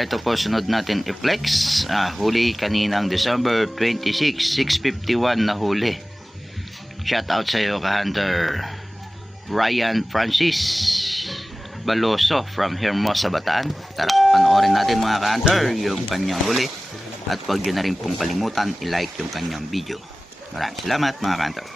Ito po sunod natin i-flex. Huli kaninang December 26, 6:51 na huli. Shout out sa iyo ka-hunter Ryan Francis Baloso from Hermosa, Bataan. Tara, panoorin natin mga ka-hunter yung kanyang huli. At huwag nyo na rin pong kalimutan i-like yung kanyang video. Maraming salamat mga ka-hunter.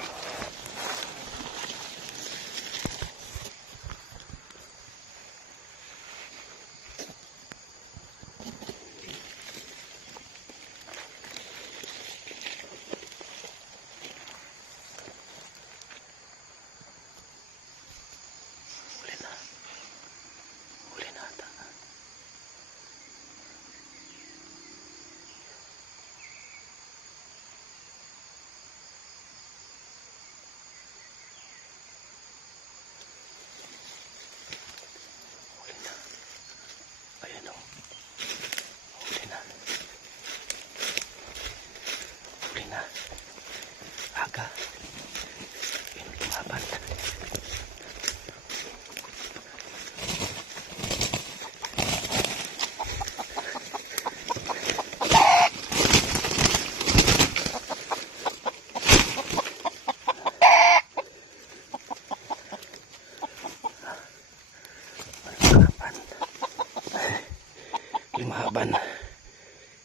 Limahaban,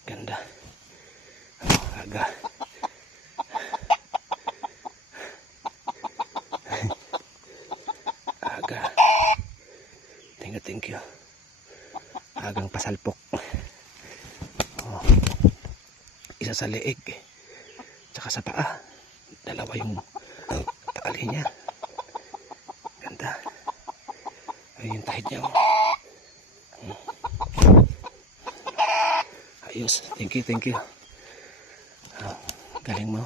ganda, aga, aga, thank you, agang pasalpok, oh. Isa sa leeg, tsaka sa paa, dalawa yung tali niya, ganda, ayun yung tahid niya, oh. Ayos, thank you, galing mo.